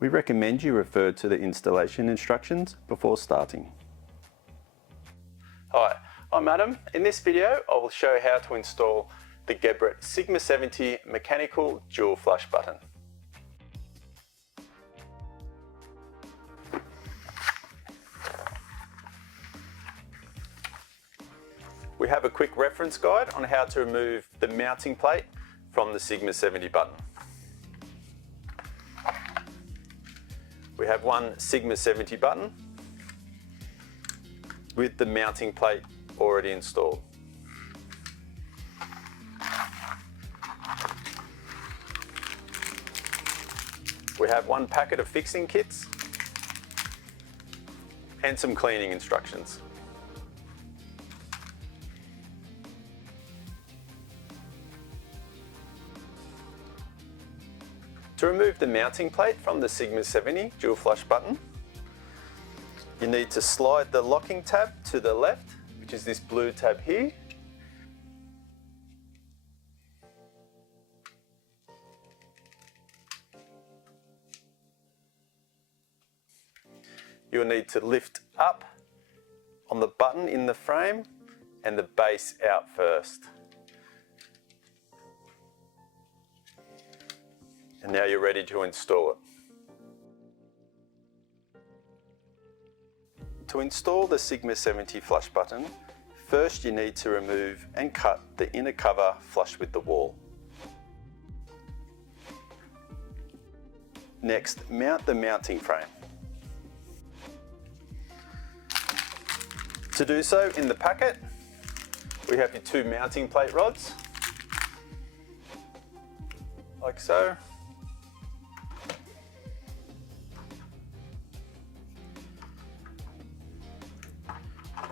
We recommend you refer to the installation instructions before starting. Hi, I'm Adam. In this video I will show how to install the Geberit Sigma70 mechanical dual flush button. We have a quick reference guide on how to remove the mounting plate from the Sigma70 button. We have one Sigma70 button with the mounting plate already installed. We have one packet of fixing kits and some cleaning instructions. To remove the mounting plate from the Sigma70 dual flush button, you need to slide the locking tab to the left, which is this blue tab here. You'll need to lift up on the button in the frame and the base out first. And now you're ready to install it. To install the Sigma70 flush button, first you need to remove and cut the inner cover flush with the wall. Next, mount the mounting frame. To do so, in the packet, we have your two mounting plate rods, like so.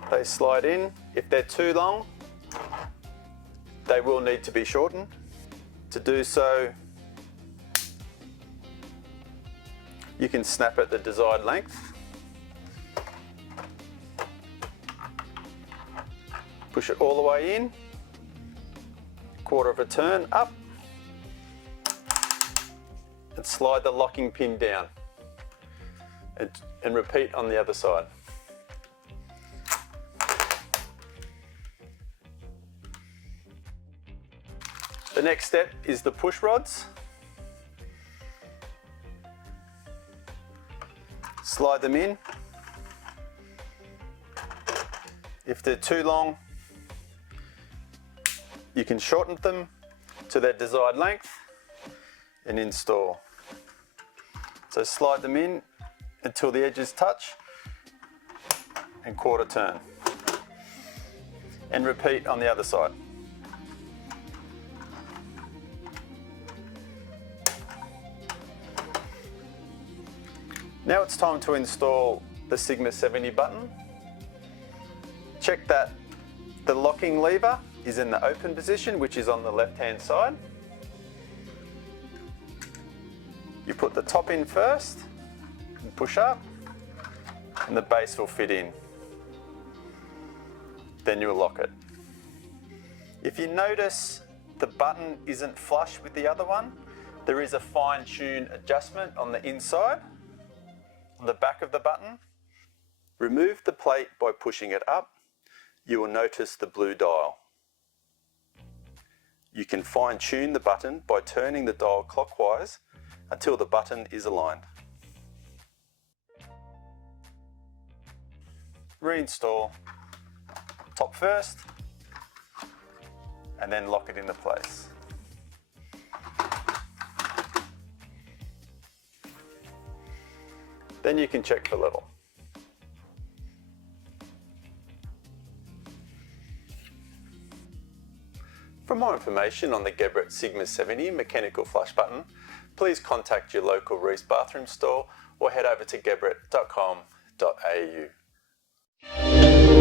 They slide in. If they're too long, they will need to be shortened. To do so, you can snap at the desired length. Push it all the way in, quarter of a turn up, and slide the locking pin down, and repeat on the other side. The next step is the push rods. Slide them in. If they're too long, you can shorten them to their desired length and install. So slide them in until the edges touch and quarter turn. And repeat on the other side. Now it's time to install the Sigma70 button. Check that the locking lever is in the open position, which is on the left-hand side. You put the top in first and push up, and the base will fit in. Then you'll lock it. If you notice the button isn't flush with the other one, there is a fine-tune adjustment on the inside. On the back of the button, remove the plate by pushing it up. You will notice the blue dial. You can fine-tune the button by turning the dial clockwise until the button is aligned. Reinstall top first and then lock it into place. Then you can check for level. For more information on the Geberit Sigma70 mechanical flush button, please contact your local Reese bathroom store or head over to geberit.com.au.